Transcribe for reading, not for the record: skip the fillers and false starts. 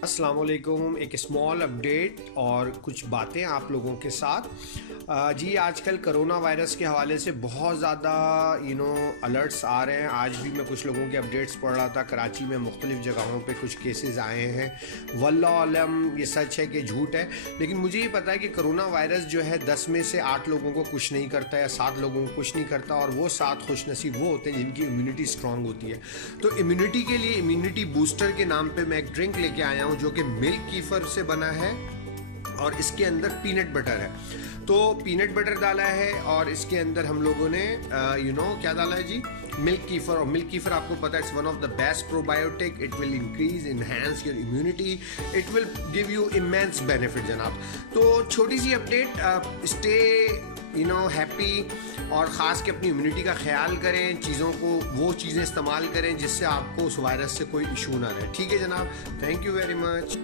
अस्सलाम वालेकुम। एक स्मॉल अपडेट और कुछ बातें आप लोगों के साथ। जी, आजकल करोना वायरस के हवाले से बहुत ज़्यादा अलर्ट्स आ रहे हैं। आज भी मैं कुछ लोगों के अपडेट्स पढ़ रहा था। कराची में मुख्तलिफ़ जगहों पे कुछ केसेस आए हैं। वल्लाह आलम ये सच है कि झूठ है, लेकिन मुझे ये पता है कि करोना वायरस जो है 10 में से 8 लोगों को कुछ नहीं करता या 7 लोगों को कुछ नहीं करता, और वो 7 खुशनसीब वो होते हैं जिनकी इम्यूनिटी स्ट्रांग होती है। तो इम्यूनिटी के लिए इम्यूनिटी बूस्टर के नाम पे मैं एक ड्रिंक लेके आया हूँ जो कि मिल्क कीफर से बना है और इसके अंदर पीनट बटर है। तो पीनट बटर डाला है और इसके अंदर हम लोगों ने क्या डाला है जी, मिल्क कीफर। और मिल्क कीफर आपको पता है it's one of the best probiotic. It will increase enhance your immunity, it will give you immense benefit जनाब। तो छोटी सी अपडेट, स्टे हैप्पी और ख़ास के अपनी इम्यूनिटी का ख्याल करें। चीज़ों को वो चीज़ें इस्तेमाल करें जिससे आपको उस वायरस से कोई इशू ना रहे। ठीक है जनाब, थैंक यू वेरी मच।